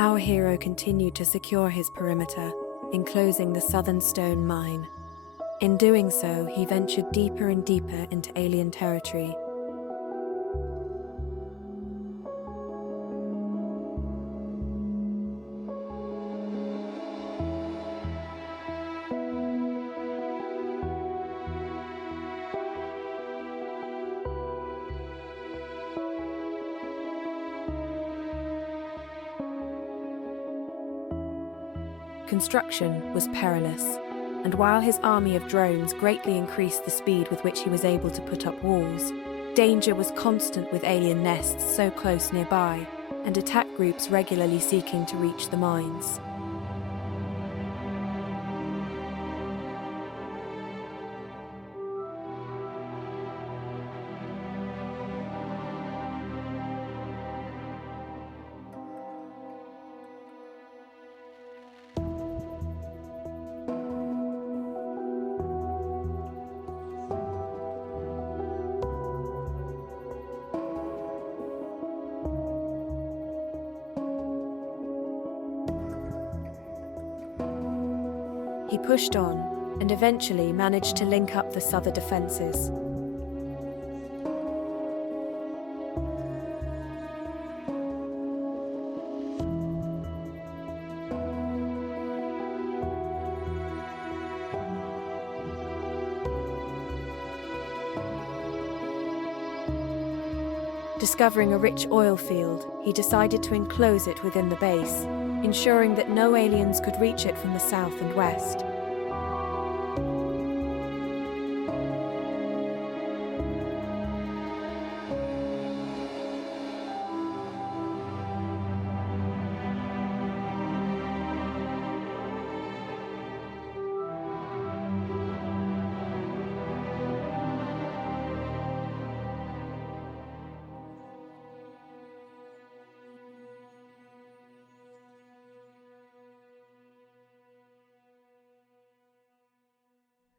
Our hero continued to secure his perimeter, enclosing the southern stone mine. In doing so, he ventured deeper and deeper into alien territory. Construction was perilous, and while his army of drones greatly increased the speed with which he was able to put up walls, danger was constant with alien nests so close nearby, and attack groups regularly seeking to reach the mines. He pushed on and eventually managed to link up the southern defenses. Discovering a rich oil field, he decided to enclose it within the base, ensuring that no aliens could reach it from the south and west.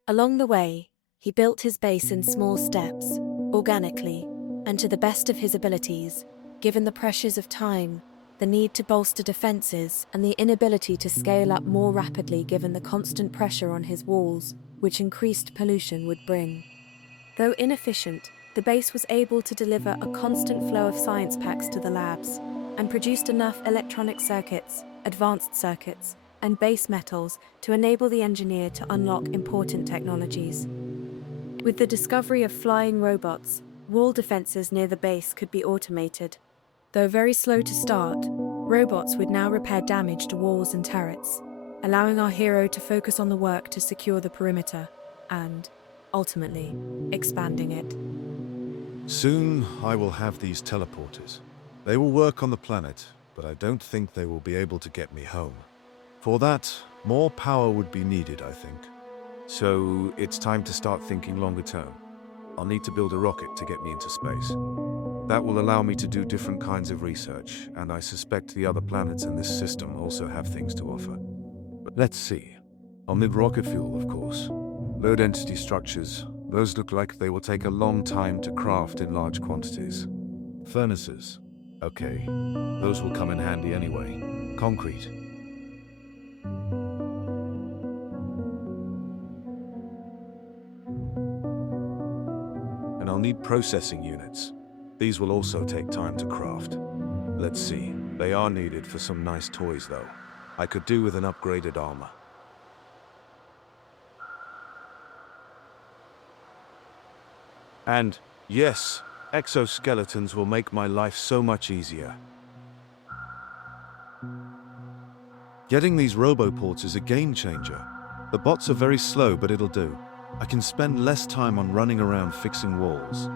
Along the way, he built his base in small steps, organically, and to the best of his abilities, given the pressures of time, the need to bolster defenses, and the inability to scale up more rapidly given the constant pressure on his walls, which increased pollution would bring. Though inefficient, the base was able to deliver a constant flow of science packs to the labs, and produced enough electronic circuits, advanced circuits, and base metals to enable the engineer to unlock important technologies. With the discovery of flying robots, wall defenses near the base could be automated. Though very slow to start, robots would now repair damage to walls and turrets, allowing our hero to focus on the work to secure the perimeter and, ultimately, expanding it. Soon I will have these teleporters. They will work on the planet, but I don't think they will be able to get me home. For that, more power would be needed, I think. So it's time to start thinking longer term. I'll need to build a rocket to get me into space. That will allow me to do different kinds of research, and I suspect the other planets in this system also have things to offer. But let's see. I'll need rocket fuel, of course. Low-density structures, those look like they will take a long time to craft in large quantities. Furnaces. Okay, those will come in handy anyway. Concrete. And I'll need processing units. These will also take time to craft. Let's see, they are needed for some nice toys though. I could do with an upgraded armor. And yes, exoskeletons will make my life so much easier. Getting these roboports is a game changer. The bots are very slow, but it'll do. I can spend less time on running around fixing walls.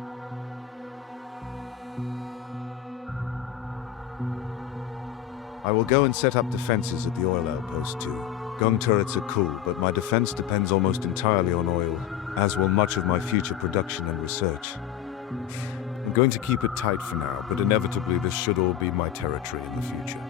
I will go and set up defenses at the oil outpost too. Gun turrets are cool, but my defense depends almost entirely on oil, as will much of my future production and research. I'm going to keep it tight for now, but inevitably this should all be my territory in the future.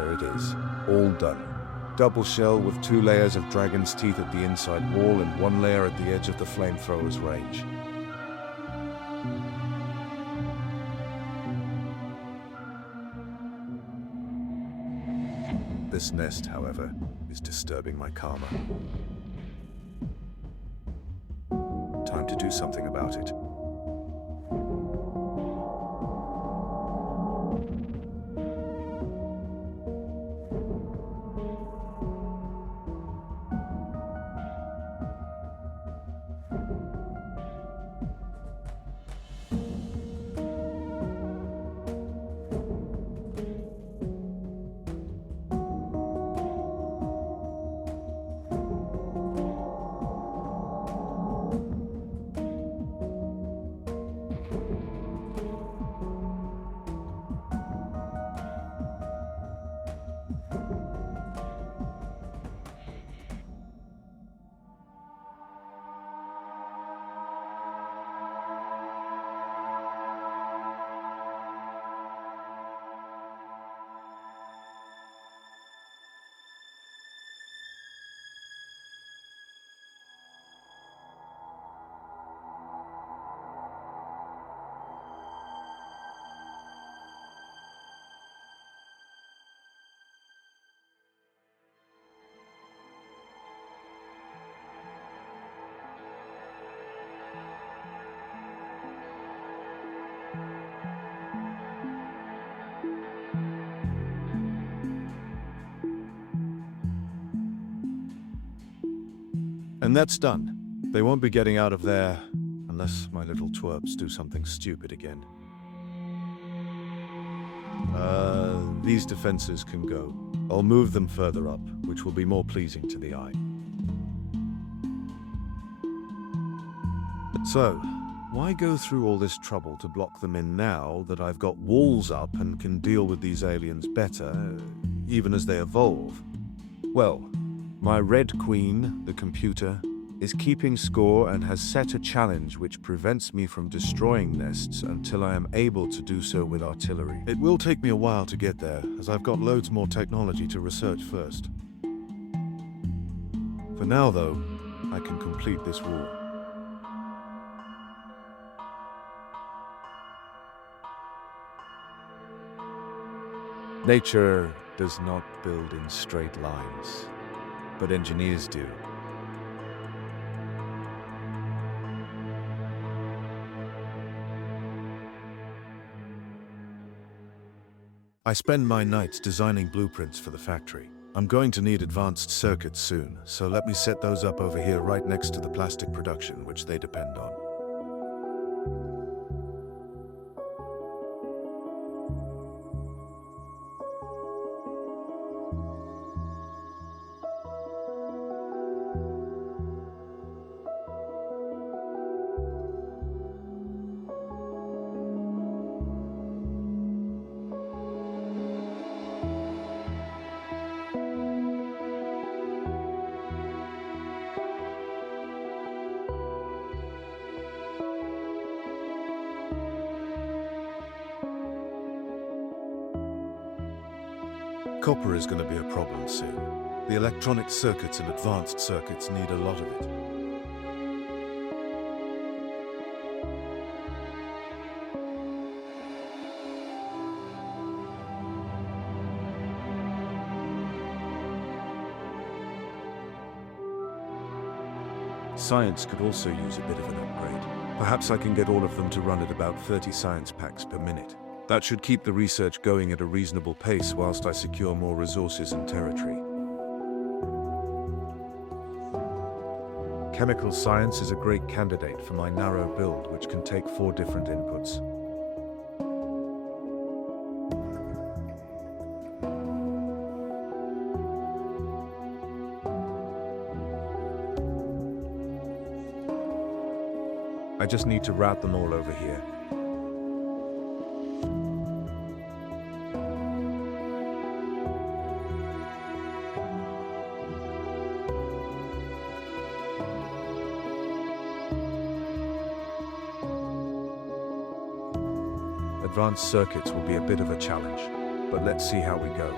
There it is, all done. Double shell with 2 layers of dragon's teeth at the inside wall and 1 layer at the edge of the flamethrower's range. This nest, however, is disturbing my karma. Time to do something about it. And that's done. They won't be getting out of there unless my little twerps do something stupid again. These defenses can go. I'll move them further up, which will be more pleasing to the eye. So, why go through all this trouble to block them in now that I've got walls up and can deal with these aliens better, even as they evolve? Well, my Red Queen, the computer, is keeping score and has set a challenge which prevents me from destroying nests until I am able to do so with artillery. It will take me a while to get there, as I've got loads more technology to research first. For now, though, I can complete this wall. Nature does not build in straight lines, but engineers do. I spend my nights designing blueprints for the factory. I'm going to need advanced circuits soon, so let me set those up over here right next to the plastic production, which they depend on. Copper is going to be a problem soon. The electronic circuits and advanced circuits need a lot of it. Science could also use a bit of an upgrade. Perhaps I can get all of them to run at about 30 science packs per minute. That should keep the research going at a reasonable pace whilst I secure more resources and territory. Chemical science is a great candidate for my narrow build, which can take 4 different inputs. I just need to route them all over here. Advanced circuits will be a bit of a challenge, but let's see how we go.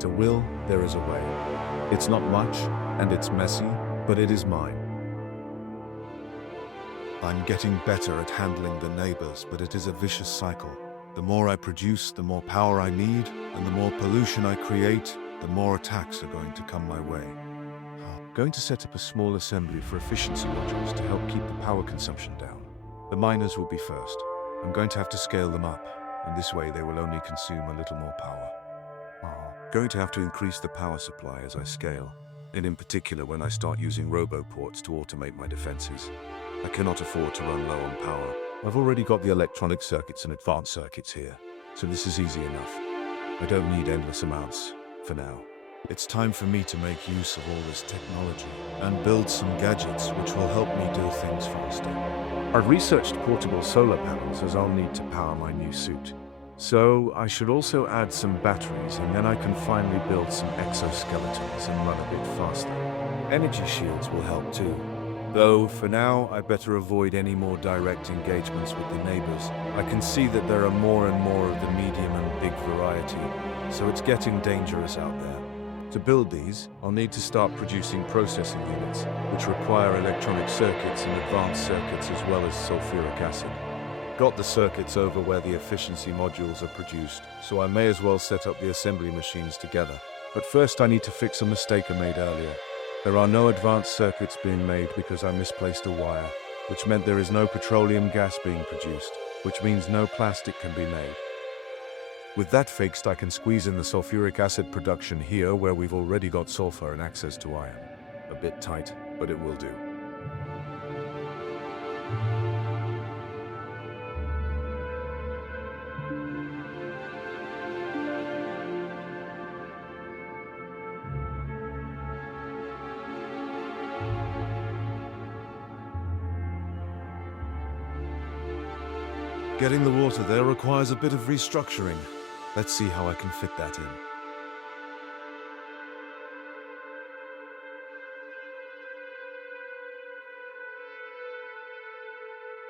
To will, there is a way. It's not much, and it's messy, but it is mine. I'm getting better at handling the neighbors, but it is a vicious cycle. The more I produce, the more power I need, and the more pollution I create, the more attacks are going to come my way. Going to set up a small assembly for efficiency modules to help keep the power consumption down. The miners will be first. I'm going to have to scale them up, and this way they will only consume a little more power. Going to have to increase the power supply as I scale, and in particular when I start using roboports to automate my defenses. I cannot afford to run low on power. I've already got the electronic circuits and advanced circuits here, so this is easy enough. I don't need endless amounts, for now. It's time for me to make use of all this technology and build some gadgets which will help me do things faster. I've researched portable solar panels as I'll need to power my new suit. So I should also add some batteries, and then I can finally build some exoskeletons and run a bit faster. Energy shields will help too. Though, for now, I better avoid any more direct engagements with the neighbors. I can see that there are more and more of the medium and big variety, so it's getting dangerous out there. To build these, I'll need to start producing processing units, which require electronic circuits and advanced circuits as well as sulfuric acid. Got the circuits over where the efficiency modules are produced, so I may as well set up the assembly machines together. But first I need to fix a mistake I made earlier. There are no advanced circuits being made because I misplaced a wire, which meant there is no petroleum gas being produced, which means no plastic can be made. With that fixed, I can squeeze in the sulfuric acid production here where we've already got sulfur and access to iron. A bit tight, but it will do. Getting the water there requires a bit of restructuring. Let's see how I can fit that in.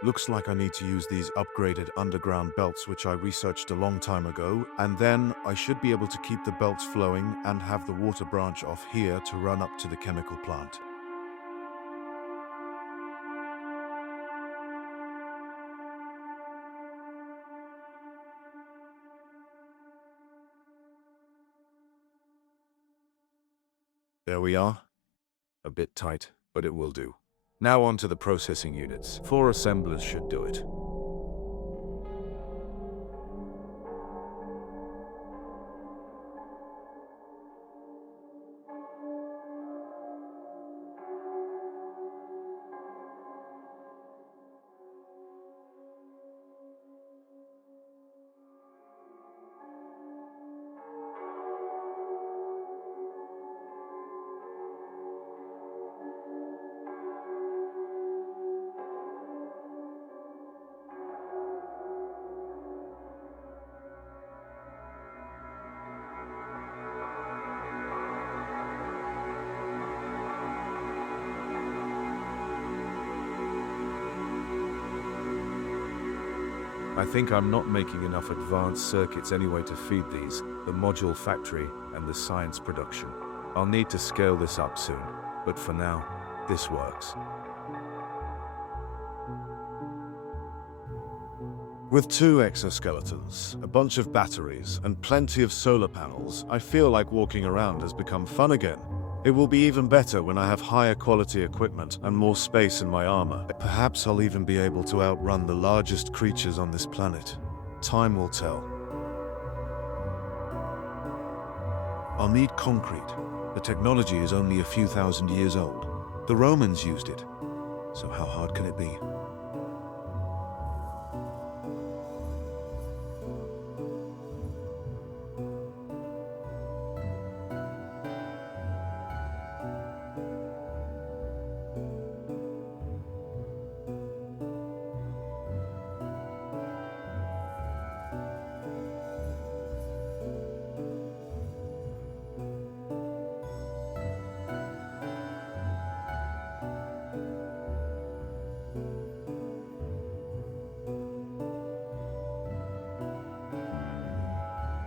Looks like I need to use these upgraded underground belts which I researched a long time ago, and then I should be able to keep the belts flowing and have the water branch off here to run up to the chemical plant. There we are. A bit tight, but it will do. Now on to the processing units. 4 assemblers should do it. I think I'm not making enough advanced circuits anyway to feed these, the module factory and the science production. I'll need to scale this up soon, but for now, this works. With 2 exoskeletons, a bunch of batteries, and plenty of solar panels, I feel like walking around has become fun again. It will be even better when I have higher quality equipment and more space in my armor. Perhaps I'll even be able to outrun the largest creatures on this planet. Time will tell. I'll need concrete. The technology is only a few thousand years old. The Romans used it. So how hard can it be?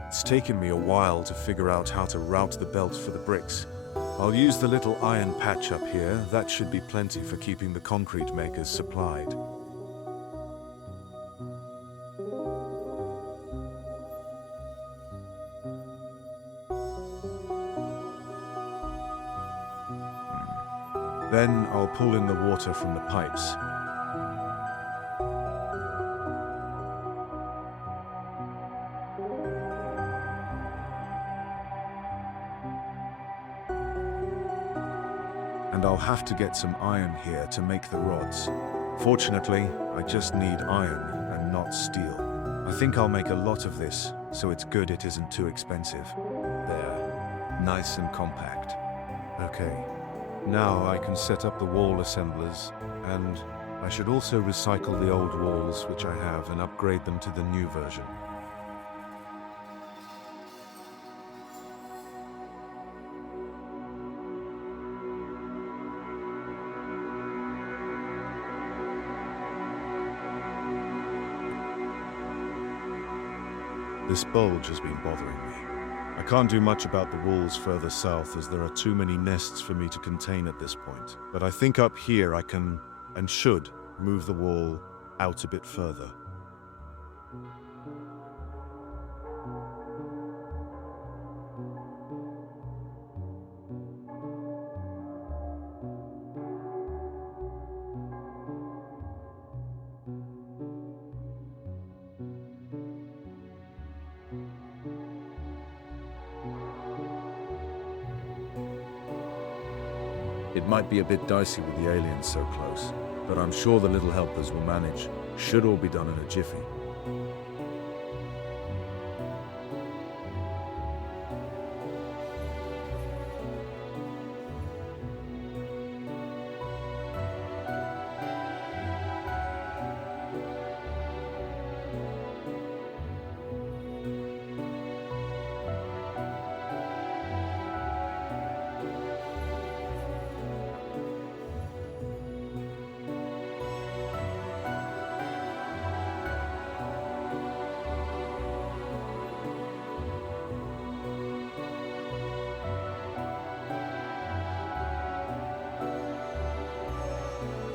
It's taken me a while to figure out how to route the belt for the bricks. I'll use the little iron patch up here. That should be plenty for keeping the concrete makers supplied. Then I'll pull in the water from the pipes. And I'll have to get some iron here to make the rods. Fortunately, I just need iron and not steel. I think I'll make a lot of this, so it's good it isn't too expensive. There, nice and compact. Okay, now I can set up the wall assemblers, and I should also recycle the old walls which I have and upgrade them to the new version. This bulge has been bothering me. I can't do much about the walls further south as there are too many nests for me to contain at this point. But I think up here I can, and should, move the wall out a bit further. It might be a bit dicey with the aliens so close, but I'm sure the little helpers will manage. Should all be done in a jiffy.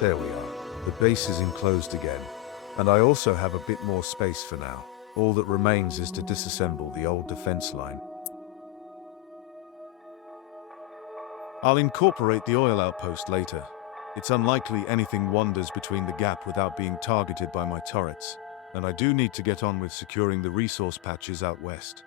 There we are. The base is enclosed again, and I also have a bit more space for now. All that remains is to disassemble the old defense line. I'll incorporate the oil outpost later. It's unlikely anything wanders between the gap without being targeted by my turrets, and I do need to get on with securing the resource patches out west.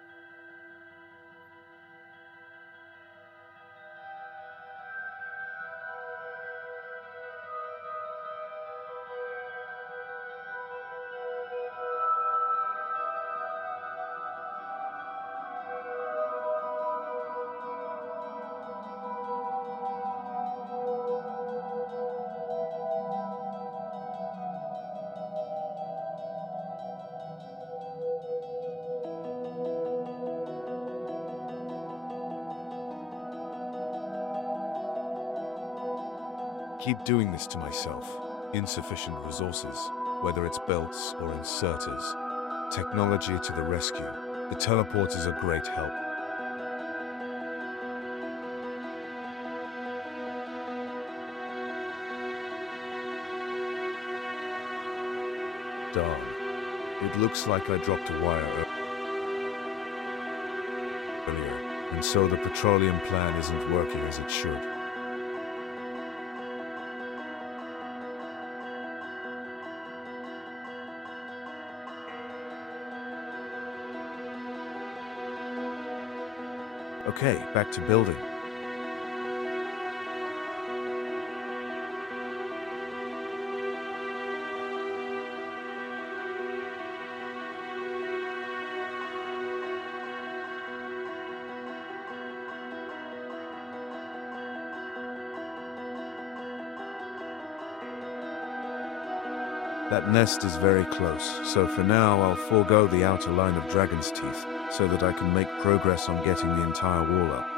Keep doing this to myself. Insufficient resources, whether it's belts or inserters. Technology to the rescue. The teleport is a great help. Darn. It looks like I dropped a wire earlier, And so the petroleum plan isn't working as it should. Okay, back to building. That nest is very close, so for now I'll forego the outer line of dragon's teeth so that I can make progress on getting the entire wall up.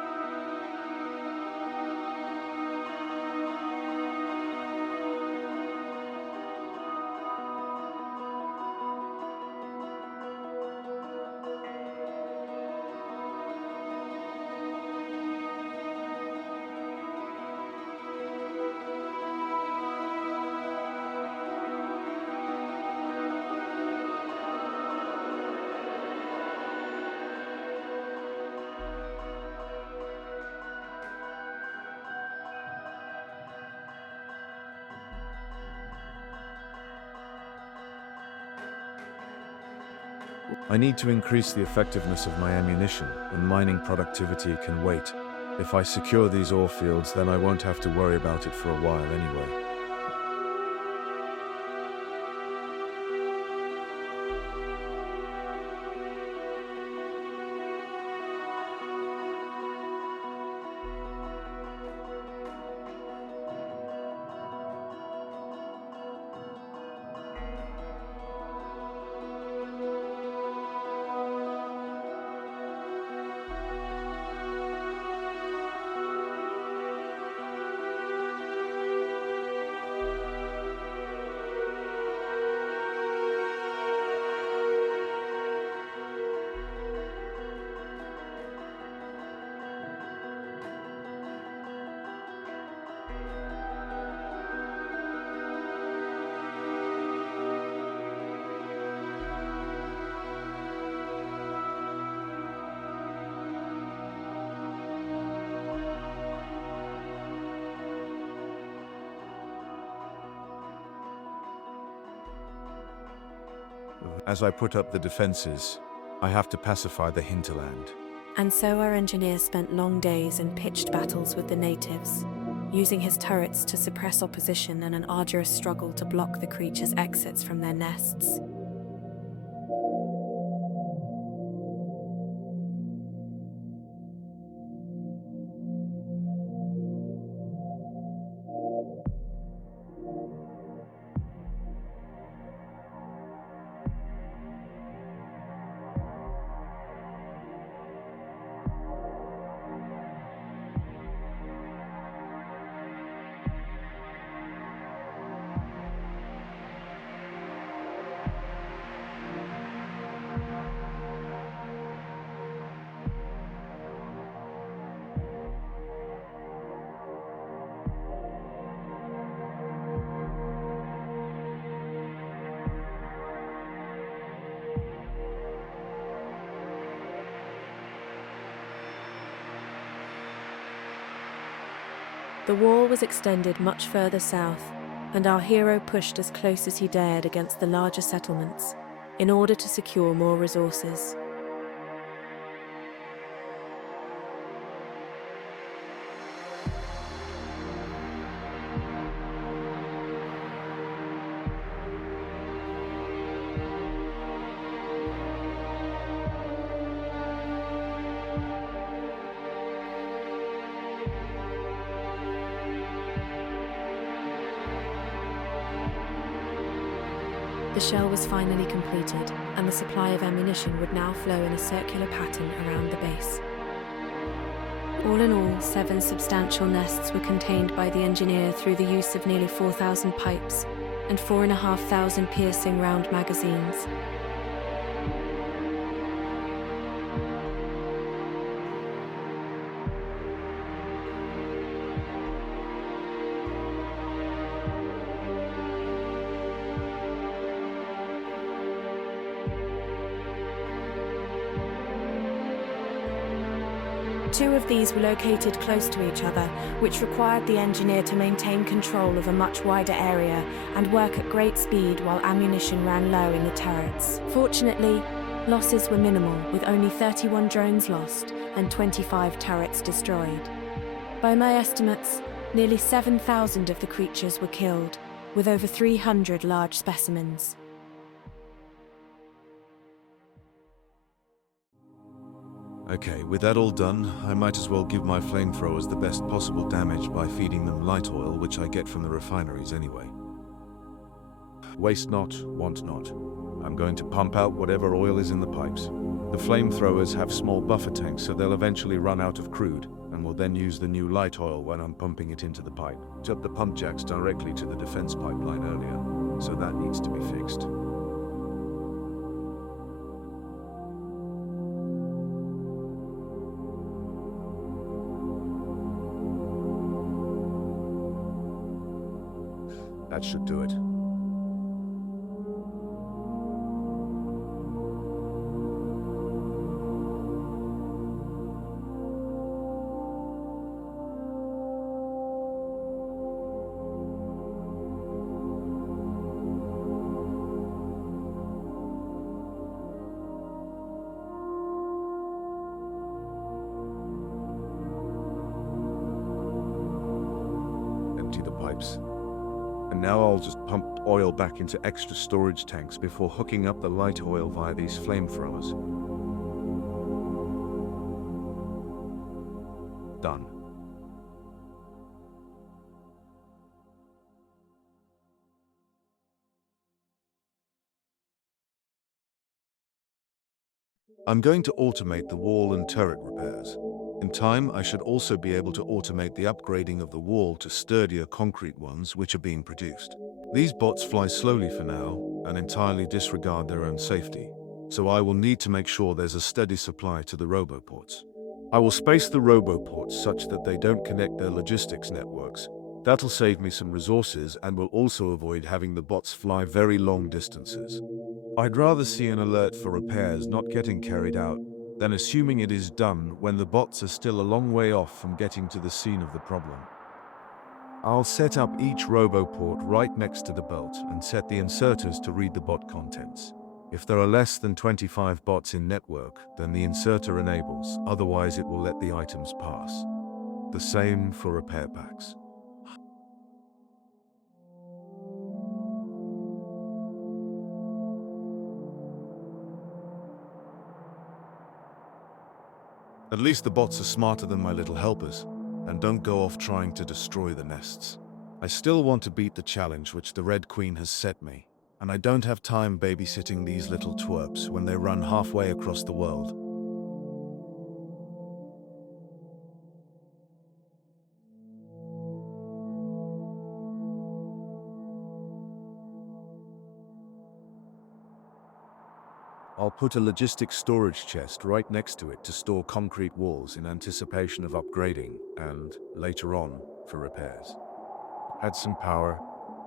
I need to increase the effectiveness of my ammunition, and mining productivity can wait. If I secure these ore fields, then I won't have to worry about it for a while anyway. As I put up the defenses, I have to pacify the hinterland. And so our engineer spent long days in pitched battles with the natives, using his turrets to suppress opposition and an arduous struggle to block the creatures' exits from their nests. The war was extended much further south, and our hero pushed as close as he dared against the larger settlements in order to secure more resources. The shell was finally completed, and the supply of ammunition would now flow in a circular pattern around the base. All in all, 7 substantial nests were contained by the engineer through the use of nearly 4,000 pipes and 4,500 piercing round magazines. Two of these were located close to each other, which required the engineer to maintain control of a much wider area and work at great speed while ammunition ran low in the turrets. Fortunately, losses were minimal, with only 31 drones lost and 25 turrets destroyed. By my estimates, nearly 7,000 of the creatures were killed, with over 300 large specimens. Okay, with that all done, I might as well give my flamethrowers the best possible damage by feeding them light oil, which I get from the refineries anyway. Waste not, want not. I'm going to pump out whatever oil is in the pipes. The flamethrowers have small buffer tanks, so they'll eventually run out of crude, and will then use the new light oil when I'm pumping it into the pipe. Took the pump jacks directly to the defense pipeline earlier, so that needs to be fixed. That should do it. Empty the pipes. And now I'll just pump oil back into extra storage tanks before hooking up the light oil via these flamethrowers. Done. I'm going to automate the wall and turret repairs. In time, I should also be able to automate the upgrading of the wall to sturdier concrete ones which are being produced. These bots fly slowly for now and entirely disregard their own safety, so I will need to make sure there's a steady supply to the roboports. I will space the roboports such that they don't connect their logistics networks. That'll save me some resources and will also avoid having the bots fly very long distances. I'd rather see an alert for repairs not getting carried out than assuming it is done when the bots are still a long way off from getting to the scene of the problem. I'll set up each roboport right next to the belt and set the inserters to read the bot contents. If there are less than 25 bots in network, then the inserter enables, otherwise it will let the items pass. The same for repair packs. At least the bots are smarter than my little helpers, and don't go off trying to destroy the nests. I still want to beat the challenge which the Red Queen has set me, and I don't have time babysitting these little twerps when they run halfway across the world. I'll put a logistics storage chest right next to it to store concrete walls in anticipation of upgrading and, later on, for repairs. Add some power,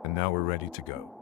and now we're ready to go.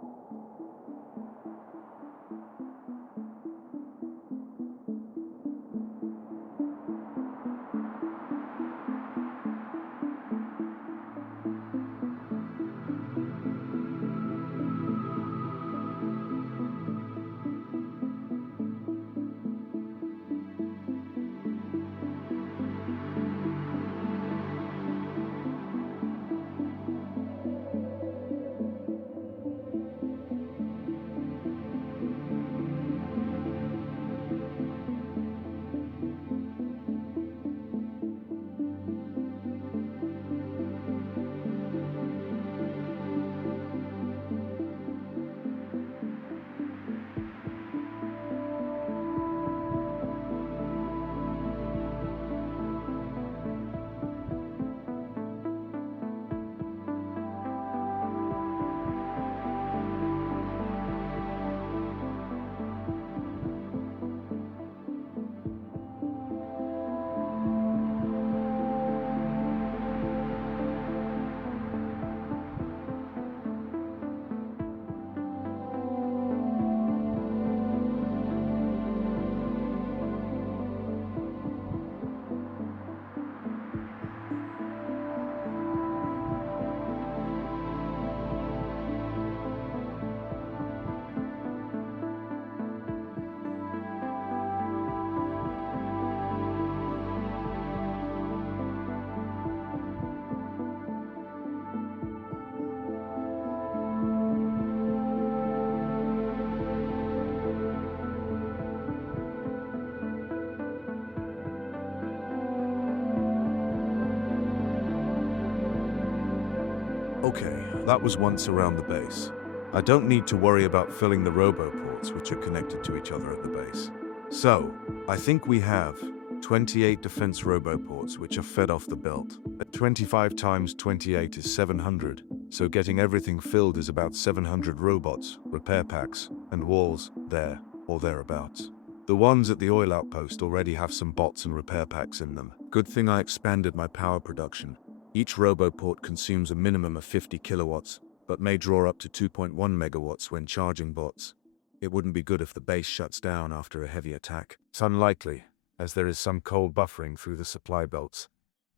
Okay, that was once around the base. I don't need to worry about filling the roboports which are connected to each other at the base. So, I think we have 28 defense roboports which are fed off the belt. At 25 times 28 is 700, so getting everything filled is about 700 robots, repair packs, and walls there or thereabouts. The ones at the oil outpost already have some bots and repair packs in them. Good thing I expanded my power production. Each roboport consumes a minimum of 50 kilowatts, but may draw up to 2.1 megawatts when charging bots. It wouldn't be good if the base shuts down after a heavy attack. It's unlikely, as there is some coal buffering through the supply belts,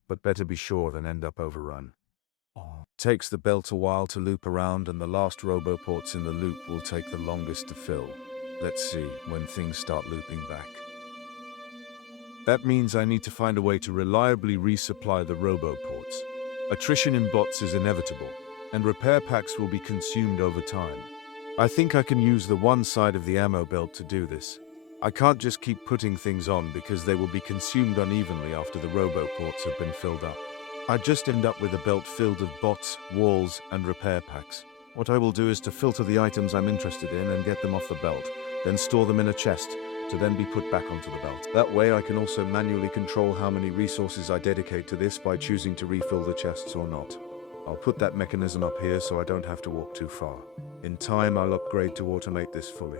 but better be sure than end up overrun. Takes the belt a while to loop around, and the last roboports in the loop will take the longest to fill. Let's see when things start looping back. That means I need to find a way to reliably resupply the roboports. Attrition in bots is inevitable, and repair packs will be consumed over time. I think I can use the one side of the ammo belt to do this. I can't just keep putting things on because they will be consumed unevenly after the roboports have been filled up. I'd just end up with a belt filled with bots, walls, and repair packs. What I will do is to filter the items I'm interested in and get them off the belt, then store them in a chest, to then be put back onto the belt. That way I can also manually control how many resources I dedicate to this by choosing to refill the chests or not. I'll put that mechanism up here so I don't have to walk too far. In time I'll upgrade to automate this fully.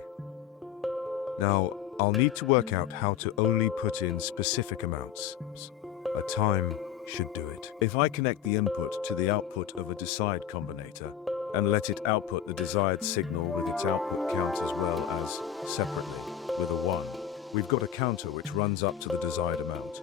Now, I'll need to work out how to only put in specific amounts. A time should do it. If I connect the input to the output of a decide combinator, and let it output the desired signal with its output count as well as, separately, with a 1. We've got a counter which runs up to the desired amount.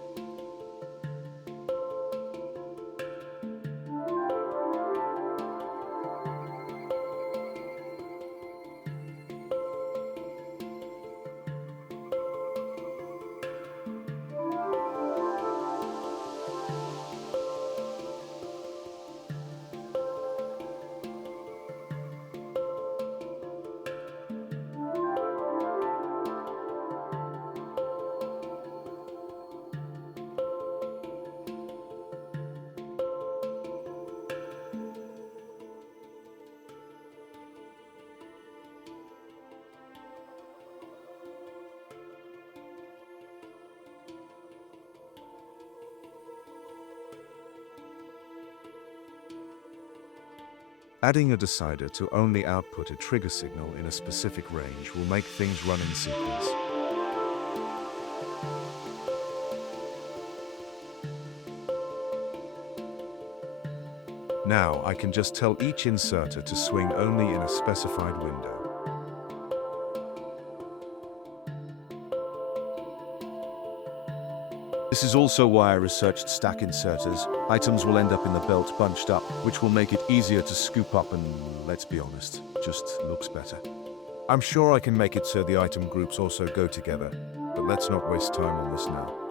Adding a decider to only output a trigger signal in a specific range will make things run in sequence. Now I can just tell each inserter to swing only in a specified window. This is also why I researched stack inserters. Items will end up in the belt bunched up, which will make it easier to scoop up and, let's be honest, just looks better. I'm sure I can make it so the item groups also go together, but let's not waste time on this now.